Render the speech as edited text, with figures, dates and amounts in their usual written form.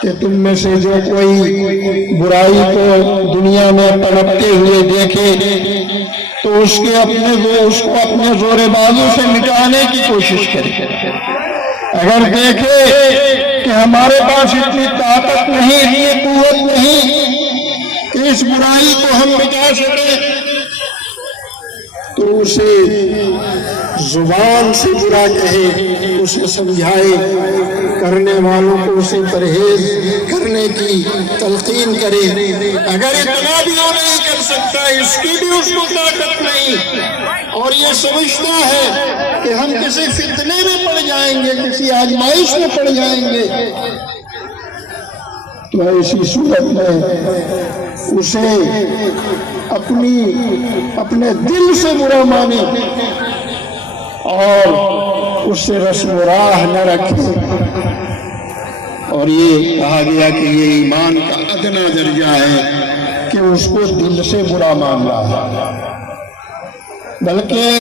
کہ تم میں سے جو کوئی برائی کو دنیا میں پنپتے ہوئے دیکھے تو اس کو اپنے زور بازو سے مٹانے کی کوشش کرے۔ اگر دیکھے کہ ہمارے پاس اتنی طاقت نہیں، اتنی قوت نہیں کہ اس برائی کو ہم مٹا سکیں، تو اسے زبان سے برا کہے، اسے سمجھائے، کرنے والوں کو اسے پرہیز کرنے کی تلقین کرے۔ اگر اتنا بھی وہ نہیں کر سکتا، اس کی بھی اس کو طاقت نہیں، اور یہ سمجھتا ہے کہ ہم کسی فتنے میں پڑ جائیں گے، کسی آزمائش میں پڑ جائیں گے، تو ایسی صورت میں اسے اپنے دل سے برا مانے اور اس سے رسم و راہ نہ رکھے۔ اور یہ کہا گیا کہ یہ ایمان کا ادنا درجہ ہے کہ اس کو دل سے برا مان رہا ہے، بلکہ